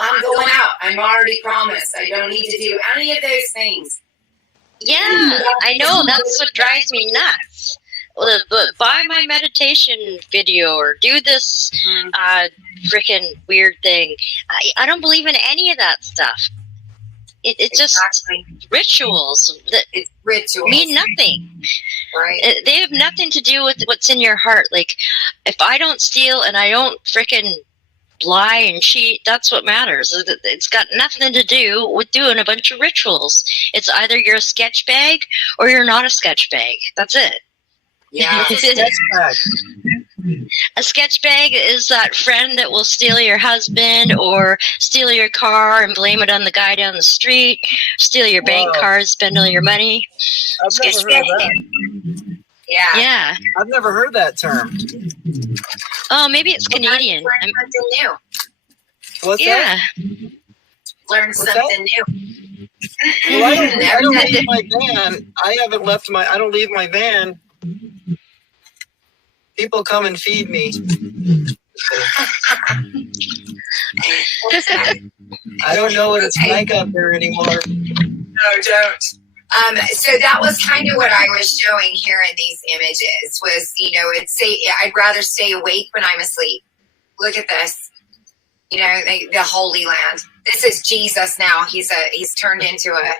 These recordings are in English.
I'm going out. I'm already promised. I don't need to do any of those things. Yeah, I know. That's what drives me nuts. But buy my meditation video or do this freaking weird thing. I don't believe in any of that stuff. It's just rituals that mean nothing. Right. They have nothing to do with what's in your heart. Like, if I don't steal and I don't freaking lie and cheat, that's what matters. It's got nothing to do with doing a bunch of rituals. It's either you're a sketch bag or you're not a sketch bag. That's it. Yeah. A sketch bag is that friend that will steal your husband or steal your car and blame it on the guy down the street, steal your bank card, spend all your money. I've never heard that. Yeah. I've never heard that term. Oh, maybe it's Canadian. Learn something new. What's that? Learn something new. Well, I don't leave my van. I don't leave my van. People come and feed me. I don't know what it's like out there anymore. No, don't. So that was kind of what I was showing here in these images was, I'd rather stay awake when I'm asleep. Look at this. The Holy Land. This is Jesus now. He's turned into an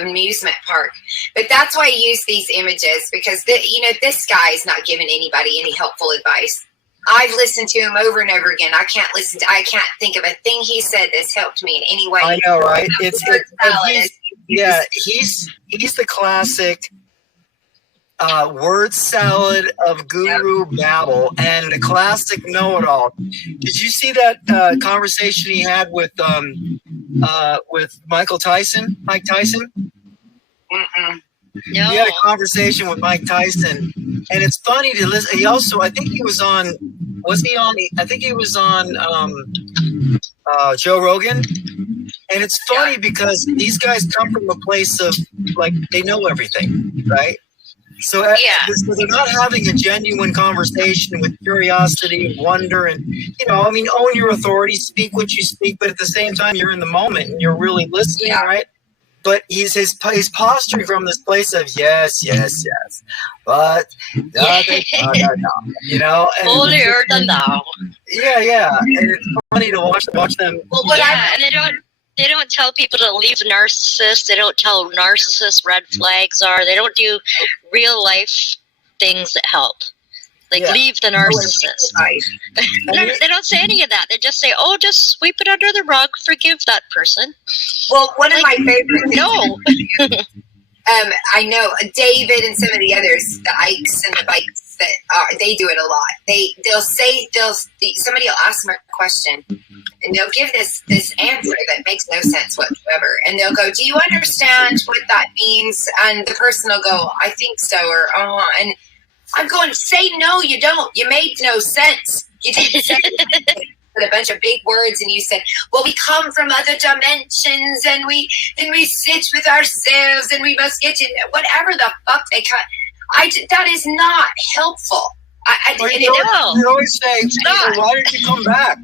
amusement park. But that's why I use these images because, this guy is not giving anybody any helpful advice. I've listened to him over and over again. I can't think of a thing he said that's helped me in any way. I know, right? He's the classic word salad of guru babble and a classic know-it-all. Did you see that conversation he had with Mike Tyson? Mm-mm. No. He had a conversation with Mike Tyson, and it's funny to listen. He also, I think he was on Joe Rogan. And it's funny because these guys come from a place of, like, they know everything, right? So they're not having a genuine conversation with curiosity and wonder and, own your authority, speak what you speak, but at the same time, you're in the moment and you're really listening, right? But his posture from this place of yes, but holier than thou. Yeah, and it's funny to watch them. Well, and they don't tell people to leave the narcissist. They don't tell narcissists red flags are. They don't do real life things that help. Leave the narcissist. They don't say any of that. They just say, just sweep it under the rug, forgive that person. Well, one of my favorite things. No. I know David and some of the others, the Ikes and the Bikes, they do it a lot. Somebody will ask them a question, and they'll give this answer that makes no sense whatsoever. And they'll go, "Do you understand what that means?" And the person will go, "I think so," or and I'm going, say no, you don't. You made no sense. You didn't say a bunch of big words, and you said, "Well, we come from other dimensions, and we sit with ourselves, and we must get to whatever the fuck they cut." That is not helpful. You always say, "Why did you come back?"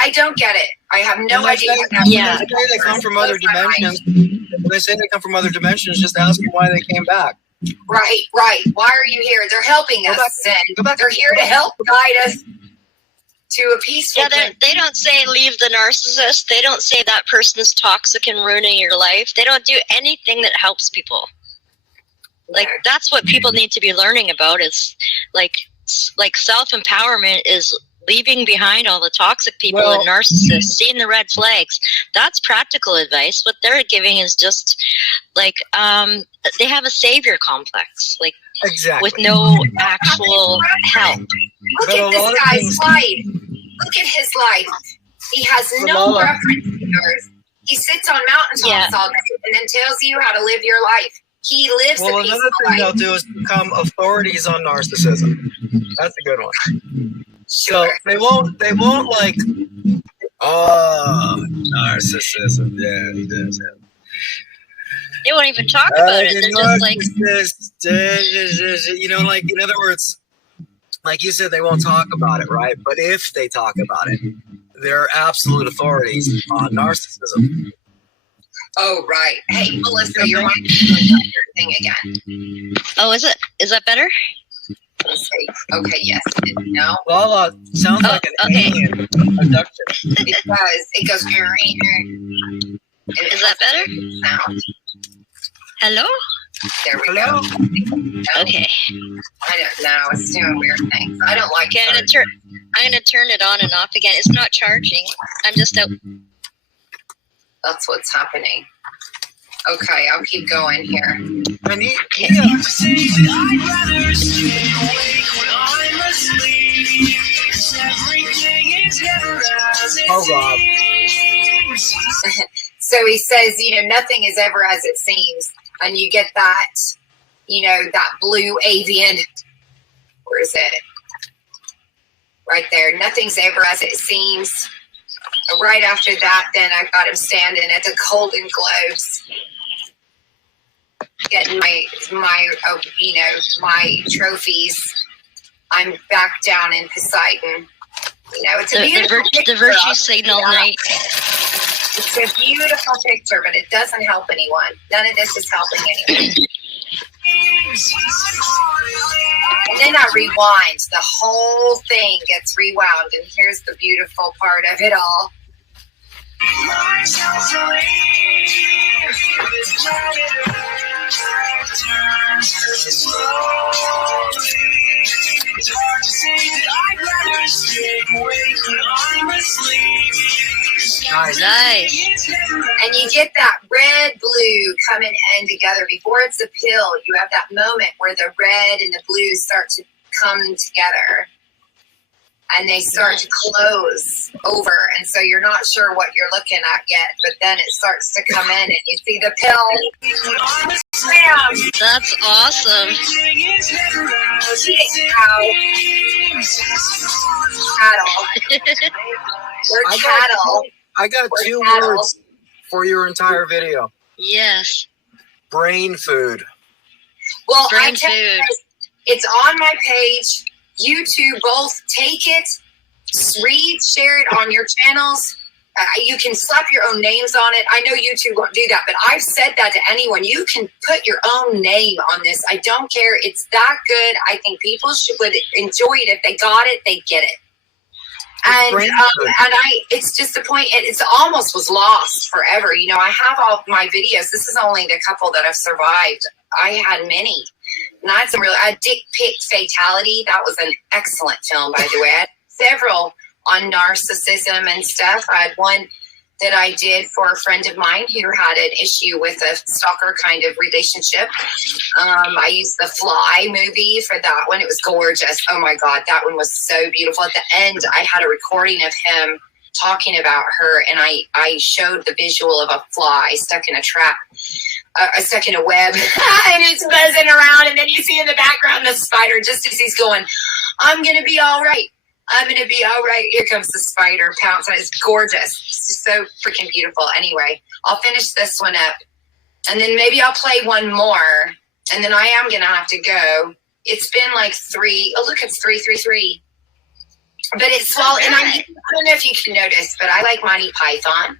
I don't get it. I have no idea. When they come from other dimensions, just ask them why they came back. Right. Why are you here? They're helping us. They're here to help guide us to a peaceful place. They don't say leave the narcissist. They don't say that person's toxic and ruining your life. They don't do anything that helps people. That's what people need to be learning about is like self-empowerment is leaving behind all the toxic people and narcissists, seeing the red flags. That's practical advice. What they're giving is just they have a savior complex, with no actual help. Look at this guy's life. Look at his life. He has no reference to yours. He sits on mountaintops all day and then tells you how to live your life. He lives a peaceful life. Another thing they'll do is become authorities on narcissism. That's a good one. Sure. So they won't narcissism. Yeah. They won't even talk about it. They're just in other words, like you said, they won't talk about it, right? But if they talk about it, they're absolute authorities on narcissism. Oh, right. Hey, Melissa, your mic is doing your thing again. Oh, is it? Is that better? Let's see. Okay, yes. No? Well, sounds like an alien abduction. It does. It goes. Is that better? Sound. Hello? There we Hello? go. Okay. I don't know. It's doing weird things. I don't like Okay, I'm gonna turn it on and off again. It's not charging. I'm just out. That's what's happening. Okay, I'll keep going here. I need, Oh, God. So he says, nothing is ever as it seems. And you get that, that blue avian. Where is it? Right there. Nothing's ever as it seems. Right after that, then I've got him standing at the Golden Globes, getting my trophies. I'm back down in Poseidon. It's a beautiful picture. The virtue signal night. It's a beautiful picture, but it doesn't help anyone. None of this is helping anyone. And then I rewind. The whole thing gets rewound, and here's the beautiful part of it all. Nice. And you get that red blue coming in together. Before it's a pill, you have that moment where the red and the blue start to come together. And they start to close over. And so you're not sure what you're looking at yet. But then it starts to come in and you see the pill. That's awesome. Cattle. We're cattle. I got We're two cattle. words for your entire video. Yes. Brain food. Well, Brain I tell you food. guys, it's on my page. You two both take it, share it on your channels. You can slap your own names on it. I know you two won't do that, but I've said that to anyone. You can put your own name on this. I don't care. It's that good. I think people would enjoy it. If they got it, they get it. And it's just the point. It's almost was lost forever. I have all my videos. This is only the couple that have survived. I had many. And I had some Dick Pick Fatality. That was an excellent film, by the way. I had several on narcissism and stuff. I had one that I did for a friend of mine who had an issue with a stalker kind of relationship. I used the Fly movie for that one. It was gorgeous. Oh my God, that one was so beautiful. At the end, I had a recording of him talking about her, and I showed the visual of a fly stuck in a trap. Stuck in a web, and it's buzzing around, and then you see in the background the spider just as he's going, I'm going to be all right. I'm going to be all right. Here comes the spider, pounce on it. It's gorgeous. It's so freaking beautiful. Anyway, I'll finish this one up, and then maybe I'll play one more, and then I am going to have to go. It's been like 3. Oh, look, it's 333. But it's swallowed, and I don't know if you can notice, but I like Monty Python.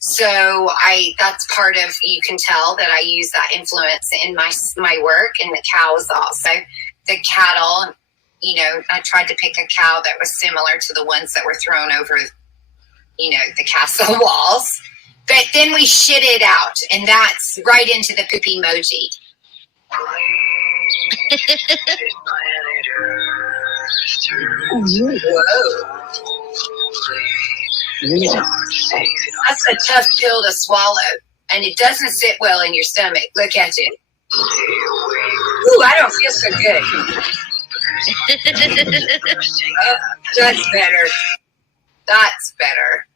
So that's part of, you can tell that I use that influence in my work, and the cows also. The cattle, I tried to pick a cow that was similar to the ones that were thrown over, the castle walls. But then we shit it out, and that's right into the poopy emoji. Whoa. That's a tough pill to swallow, and it doesn't sit well in your stomach. Look at it. Ooh, I don't feel so good. That's better. That's better.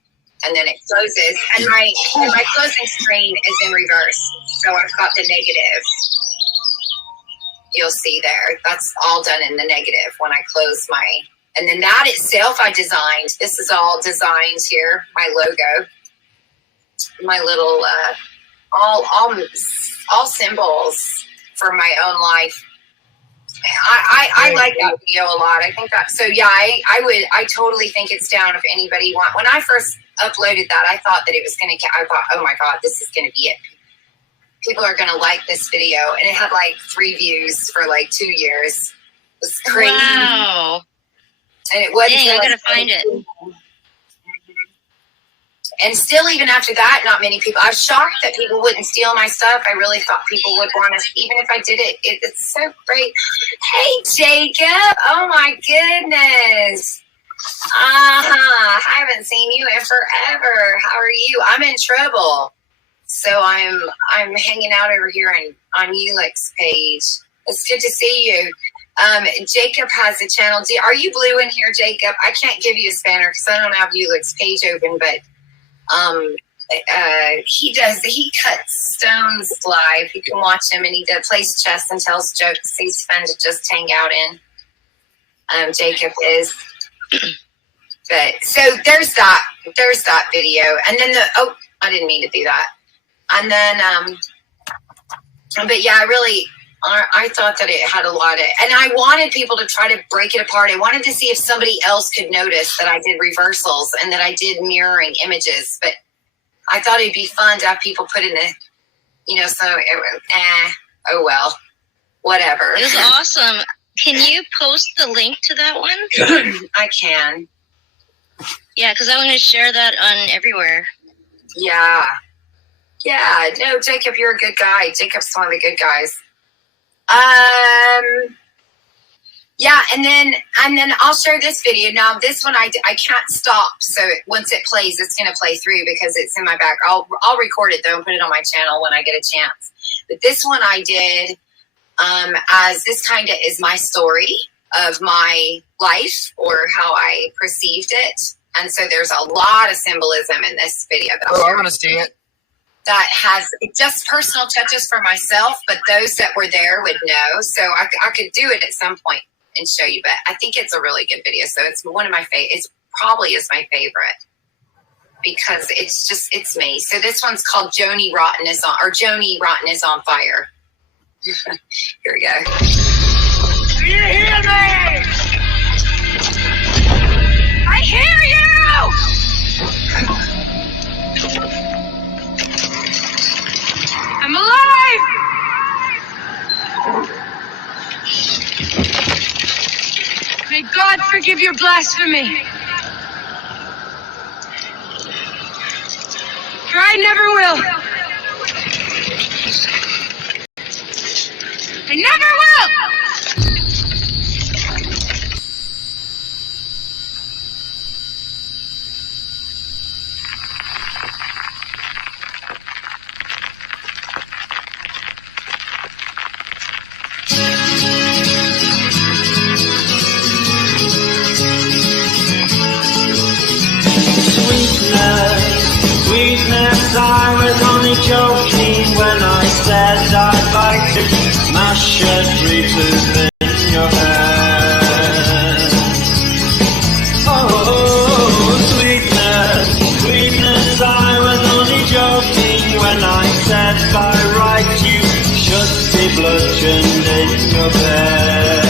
And then it closes, and my closing screen is in reverse, so I've got the negative. You'll see there. That's all done in the negative when I close my. And then that itself I designed. This is all designs here. My logo. My little, all symbols for my own life. I like that video a lot. I think that, so yeah, I totally think it's down if anybody when I first uploaded that, I thought that it was going to, I thought, oh my God, this is going to be it. People are going to like this video. And it had like 3 views for like 2 years. It was crazy. Wow. And it wasn't. Dang, I gotta find it. And still, even after that, not many people. I was shocked that people wouldn't steal my stuff. I really thought people would want to, even if I did it. It's so great. Hey, Jacob. Oh, my goodness. I haven't seen you in forever. How are you? I'm in trouble. So I'm hanging out over here on Ulix's page. It's good to see you. Jacob has a channel. Are you blue in here, Jacob? I can't give you a spanner because I don't have Ulix's page open, but he cuts stones live. You can watch him, and he plays chess and tells jokes. He's fun to just hang out in. Jacob is. But so there's that video, and then I didn't mean to do that. And then but yeah, I thought that it had a lot of, and I wanted people to try to break it apart. I wanted to see if somebody else could notice that I did reversals and that I did mirroring images. But I thought it'd be fun to have people put in oh well, whatever. It was awesome. Can you post the link to that one? I can. Yeah, because I want to share that on everywhere. Yeah. Yeah. No, Jacob, you're a good guy. Jacob's one of the good guys. Yeah, and then I'll share this video. Now this one I can't stop, so once it plays, it's gonna play through because it's in my back. I'll record it though and put it on my channel when I get a chance. But this one I did as this kind of is my story of my life or how I perceived it, and so there's a lot of symbolism in this video. I want to see it. That has just personal touches for myself, but those that were there would know. So I could do it at some point and show you, but I think it's a really good video. So it's one of my favorite. It probably is my favorite because it's me. So this one's called Joanie Rotten is on fire. Here we go. Do you hear me? I hear you! I'm alive! May God forgive your blasphemy. For I never will. I never will! Sweetness, I was only joking when I said I'd like to smash your tree tooth in your head. Oh, sweetness, I was only joking when I said by right you should be bludgeoned in your bed.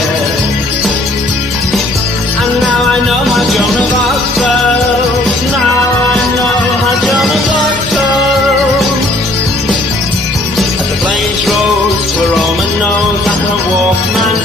And now I know how Joan of Arc felt. Now I know how Joan of Arc felt. As the flames rose to a Roman nose and her Walkman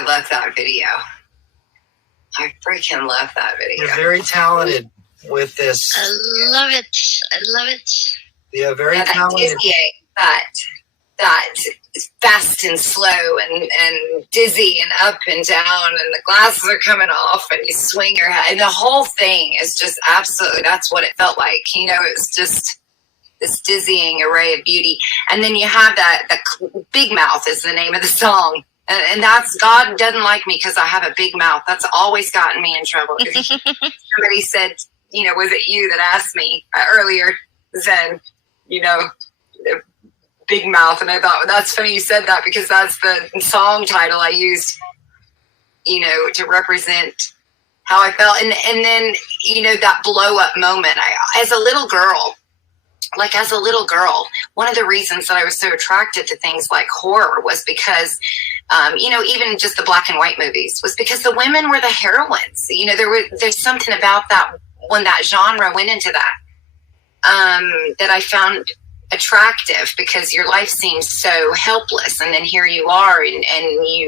I love that video. I freaking love that video. You're very talented with this. I love it. I love it. Yeah, very talented. That fast and slow and dizzy and up and down, and the glasses are coming off, and you swing your head, and the whole thing is just absolutely, that's what it felt like. You know, it's just this dizzying array of beauty. And then you have the Big Mouth is the name of the song. And that's, God doesn't like me because I have a big mouth. That's always gotten me in trouble. Somebody said, you know, was it you that asked me earlier, Zen, you know, big mouth? And I thought, well, that's funny you said that, because that's the song title I used, you know, to represent how I felt. And then, you know, that blow up moment, as a little girl, one of the reasons that I was so attracted to things like horror was because, you know, even just the black and white movies, was because the women were the heroines. You know, there's something about that when that genre went into that, that I found attractive, because your life seems so helpless, and then here you are, and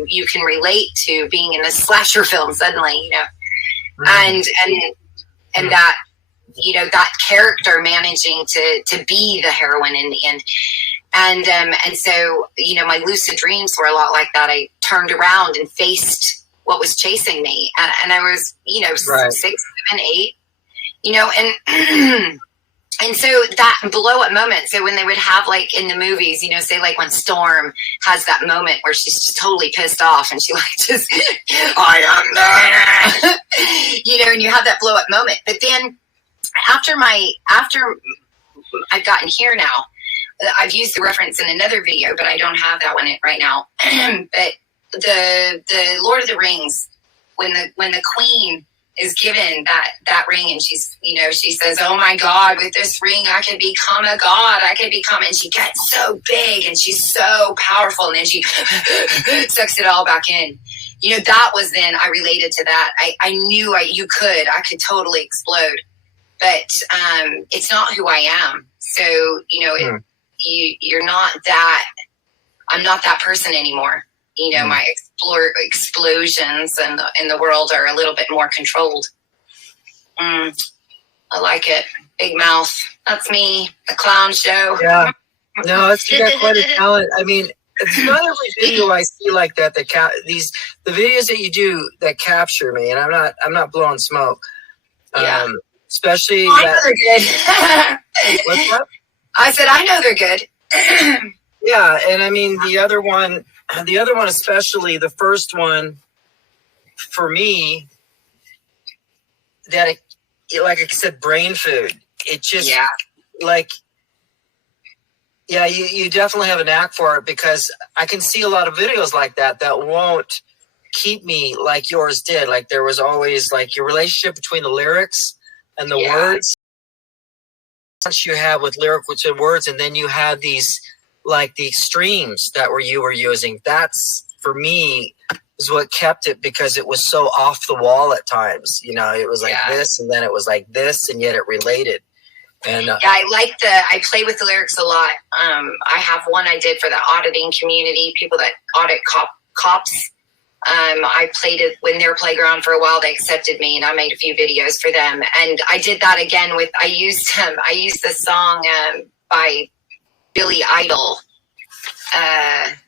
you can relate to being in a slasher film suddenly, you know, and that, you know, that character managing to be the heroine in the end. And so, you know, my lucid dreams were a lot like that. I turned around and faced what was chasing me. And I was, you know, 6, 7, 8, you know, and and so that blow up moment. So when they would have, like in the movies, you know, say like when Storm has that moment where she's just totally pissed off and she like just, I am there, you know, and you have that blow up moment. But then after I've gotten here now, I've used the reference in another video, but I don't have that one right now. But the Lord of the Rings, when the Queen is given that ring, and she's, you know, she says, "Oh my God, with this ring, I can become a god. I can become," and she gets so big and she's so powerful, and then she sucks it all back in. You know, that was then I related to that. I knew I could totally explode, but it's not who I am. So, you know, you're not that. I'm not that person anymore. You know, my explosions in the world are a little bit more controlled. I like it. Big mouth. That's me. The clown show. Yeah. No, you got quite a talent. I mean, it's not every video I see like that. The videos that you do that capture me, and I'm not blowing smoke. Yeah. Especially. I know they're good. What's that? I said I know they're good. Yeah, and I mean the other one especially, the first one for me, that like I said, brain food. It just you definitely have a knack for it, because I can see a lot of videos like that won't keep me like yours did. Like there was always like your relationship between the lyrics and the words. Once you have with lyric and words, and then you have these like the extremes that you were using. That's, for me, is what kept it, because it was so off the wall at times. You know, it was like this, and then it was like this, and yet it related. And I play with the lyrics a lot. I have one I did for the auditing community, people that audit cops. I played it when their playground for a while. They accepted me, and I made a few videos for them. And I did that again with, I used the song by Billy Idol. Let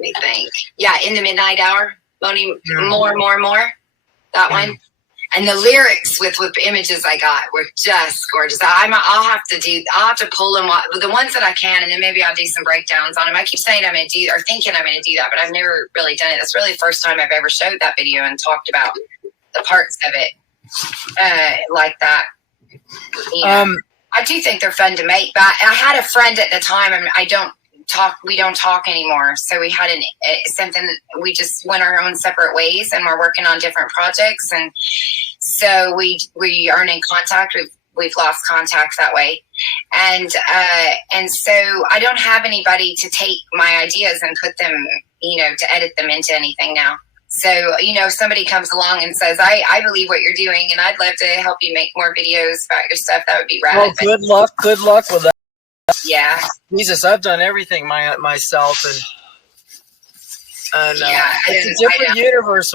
me think. Yeah, In the Midnight Hour. More. That one. And the lyrics with images I got were just gorgeous. I'll have to pull them, the ones that I can, and then maybe I'll do some breakdowns on them. I keep saying I'm going to do, or thinking I'm going to do that, but I've never really done it. That's really the first time I've ever showed that video and talked about the parts of it like that. You know, I do think they're fun to make, but I had a friend at the time, and we don't talk anymore. So we had we just went our own separate ways, and we're working on different projects. And so we aren't in contact. We've lost contact that way. And so I don't have anybody to take my ideas and put them, you know, to edit them into anything now. So, you know, if somebody comes along and says, I believe what you're doing, and I'd love to help you make more videos about your stuff, that would be rad. Well, good luck with that. Yeah. Jesus, I've done everything myself, and And Yeah, it's a different universe.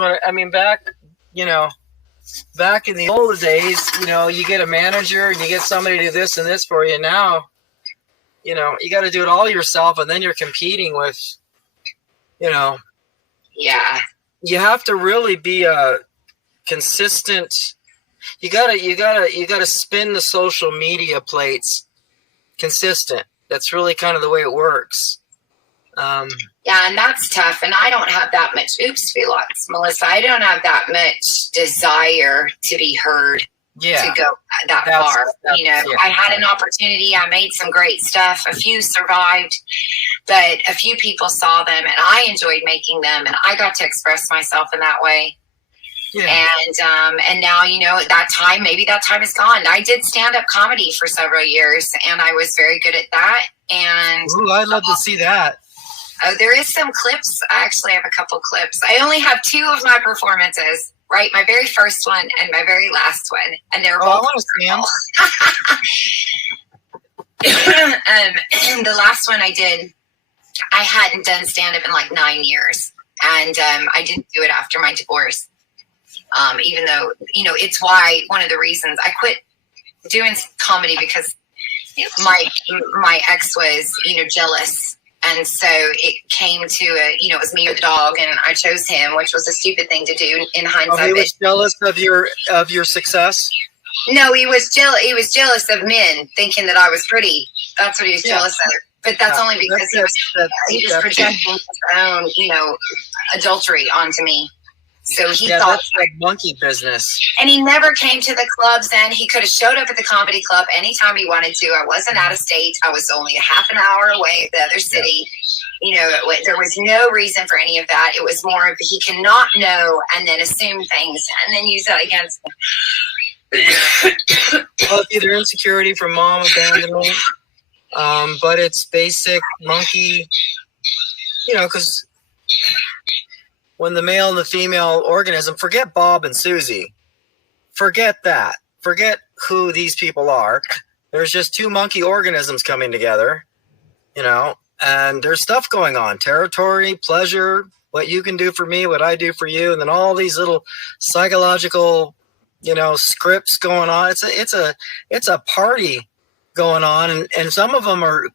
Back in the old days, you get a manager and you get somebody to do this and this for you. Now, you got to do it all yourself, and then you're competing with, Yeah. You have to really be a consistent. You gotta spin the social media plates consistent. That's really kind of the way it works. Yeah, and that's tough. And I don't have that much. Oops, we lost Melissa. I don't have that much desire to be heard. Yeah, to go that far. I had an opportunity. I made some great stuff. A few survived, but a few people saw them, and I enjoyed making them, and I got to express myself in that way. Yeah. And now, maybe that time is gone. I did stand-up comedy for several years, and I was very good at that. And I'd love to see that. Oh, there is some clips. I actually have a couple clips. I only have 2 of my performances. Right, my very first one and my very last one, and they're both. And the last one I did, I hadn't done stand-up in like 9 years, and I didn't do it after my divorce. Even though it's one of the reasons I quit doing comedy, because my ex was jealous. And so it came to it was me or the dog, and I chose him, which was a stupid thing to do in hindsight. Oh, he was jealous of your success? No, he was jealous of men, thinking that I was pretty. That's what he was jealous of. But that's only because he was projecting his own, adultery onto me. So he thought that's like monkey business. And he never came to the clubs. And he could have showed up at the comedy club anytime he wanted to. I wasn't out of state. I was only a half an hour away at the other city. There was no reason for any of that. It was more of he cannot know and then assume things and then use that against him. Well, it's either insecurity from mom abandonment, but it's basic monkey, because when the male and the female organism, forget Bob and Susie. Forget that. Forget who these people are. There's just 2 monkey organisms coming together, and there's stuff going on. Territory, pleasure, what you can do for me, what I do for you, and then all these little psychological, scripts going on. It's a party going on, and some of them are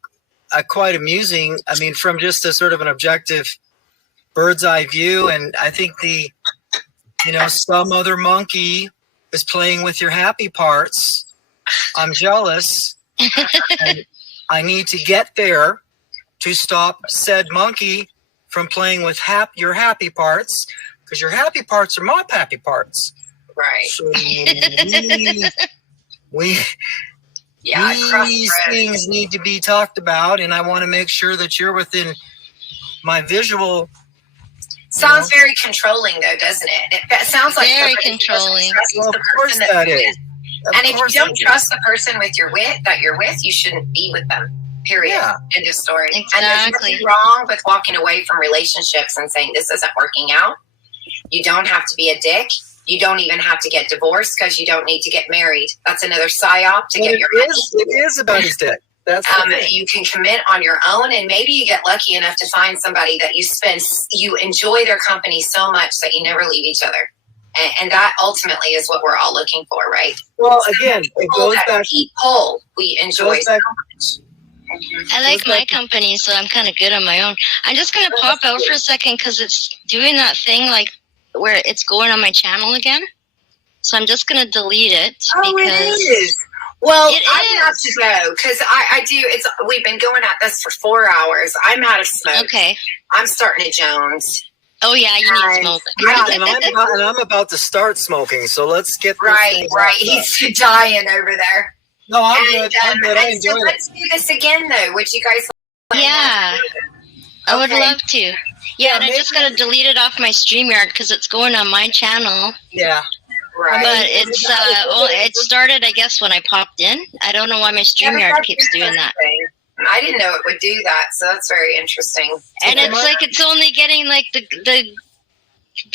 quite amusing. From just a sort of an objective bird's eye view, and I think some other monkey is playing with your happy parts. I'm jealous. And I need to get there to stop said monkey from playing with your happy parts, because your happy parts are my happy parts. Right. So these things need to be talked about, and I want to make sure that you're within my visual. Sounds very controlling, though, doesn't it? It sounds like very controlling. Well, of course that is. And if you don't trust the person that you're with, you shouldn't be with them. Period. Yeah. End of story. Exactly. And there's nothing wrong with walking away from relationships and saying this isn't working out. You don't have to be a dick. You don't even have to get divorced because you don't need to get married. That's another psyop to get your money. It is about his dick. You can commit on your own, and maybe you get lucky enough to find somebody that you enjoy their company so much that you never leave each other. And that ultimately is what we're all looking for, right? Well, again, it goes back. People we enjoy so much. I like my company, so I'm kind of good on my own. I'm just going to pop out for a second because it's doing that thing like where it's going on my channel again. So I'm just going to delete it. Oh, it is. Well, I have to go because I do. We've been going at this for 4 hours. I'm out of smoke. Okay. I'm starting to Jones. Oh yeah, you need smoke. Yeah, and I'm about to start smoking. So let's get this right. He's dying over there. No, I'm good. I'm good. I enjoy it. Let's do this again, though. Would you guys? Yeah, I would love to. Yeah, and I just gotta delete it off my StreamYard because it's going on my channel. Yeah. Right. But it started, I guess, when I popped in. I don't know why my StreamYard keeps doing that. I didn't know it would do that, so that's very interesting. And it's like it's only getting like the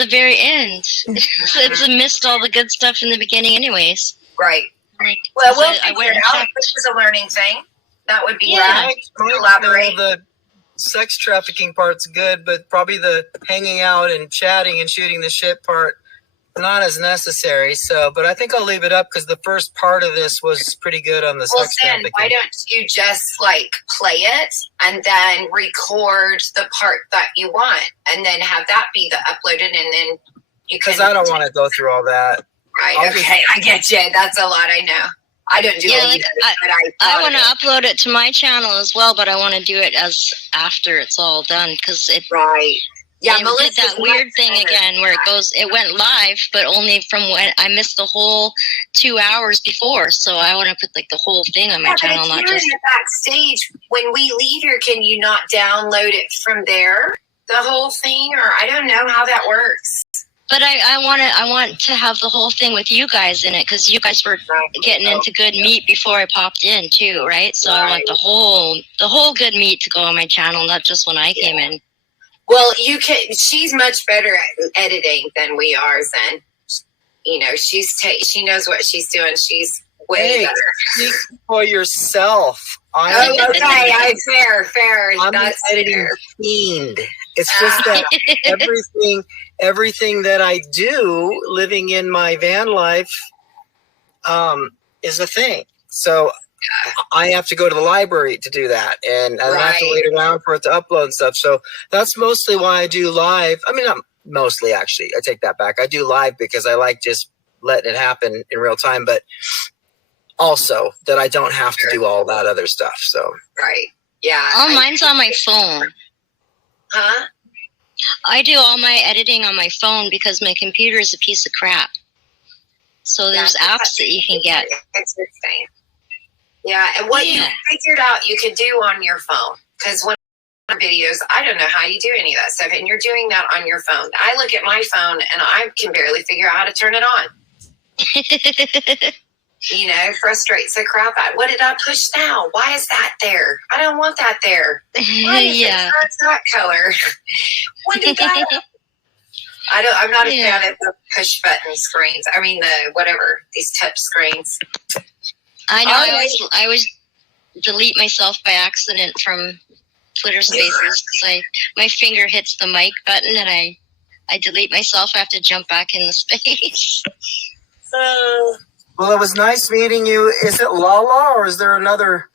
very end. It's missed all the good stuff in the beginning, anyways. Right. Like, we'll figure it out. This is a learning thing. That would be collaborate. sex trafficking part's good, but probably the hanging out and chatting and shooting the shit part not as necessary. So, but I think I'll leave it up because the first part of this was pretty good on the sex trafficking. Why don't you just like play it and then record the part that you want, and then have that be the uploaded, and then you can. Because I don't want to go through all that. Right. Okay, I get you. That's a lot. I know. I don't do it either, but I want to upload it to my channel as well, but I want to do it as after it's all done because it. Right. Yeah, it did that weird thing again where it went live, but only from when I missed the whole 2 hours before. So I want to put like the whole thing on my channel, not just. In the backstage, when we leave here, can you not download it from there, the whole thing, or I don't know how that works. But I want to have the whole thing with you guys in it because you guys were getting into good meat before I popped in too, right? So I want the whole good meat to go on my channel, not just when I came in. Well, you can. She's much better at editing than we are, Zen. You know, she knows what she's doing. She's way better. Speak for yourself. Okay. Fair. I'm an editing fiend. It's just that everything that I do, living in my van life, is a thing. So I have to go to the library to do that, and I have to wait around for it to upload and stuff. So that's mostly why I do live. I mean, not mostly, actually. I take that back. I do live because I like just letting it happen in real time, but also that I don't have to do all that other stuff. So mine's on my phone. Huh? I do all my editing on my phone because my computer is a piece of crap. So there's apps that you can get. It's insane. Yeah, and what you figured out you could do on your phone, because when videos, I don't know how you do any of that stuff, and you're doing that on your phone. I look at my phone and I can barely figure out how to turn it on. You know, frustrates the crap out. What did I push now? Why is that there? I don't want that there. Why is it that color? When did that? I'm not a fan of the push button screens. I mean these touch screens. I know. I always delete myself by accident from Twitter Spaces because my finger hits the mic button and I delete myself. I have to jump back in the space. Well, it was nice meeting you. Is it Lala or is there another?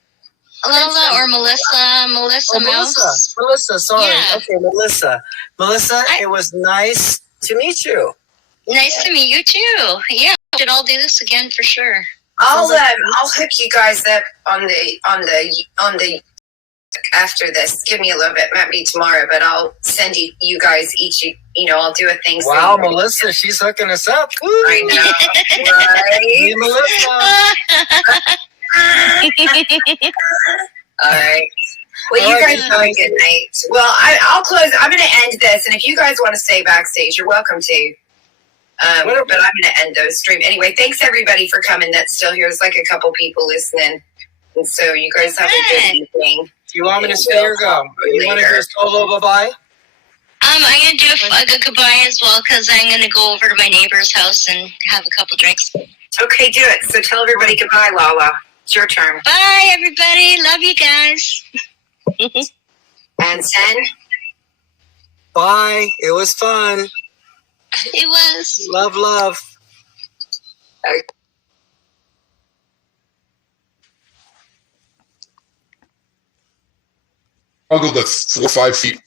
Lala or Melissa? Melissa Mouse. Melissa, sorry. Yeah. Okay, Melissa. Melissa, it was nice to meet you. Nice to meet you too. Yeah, we should all do this again for sure. I'll hook you guys up on the after this. Give me a little bit, might be tomorrow, but I'll send you guys each. I'll do a thing. Wow, Melissa, she's hooking us up. Woo. I know, right? Hey, Melissa. All right. Well, you guys have a good night. Well, I'll close. I'm going to end this, and if you guys want to stay backstage, you're welcome to. But I'm going to end the stream. Anyway, thanks everybody for coming that's still here. There's like a couple people listening. And so you guys have a good evening. Do you want me to stay or go? You want to just solo bye-bye? I'm going to do a goodbye as well because I'm going to go over to my neighbor's house and have a couple drinks. Okay, do it. So tell everybody goodbye, Lala. It's your turn. Bye, everybody. Love you guys. And Sen? Bye. It was fun. It was. Love. Okay. I'll go the 4 or 5 feet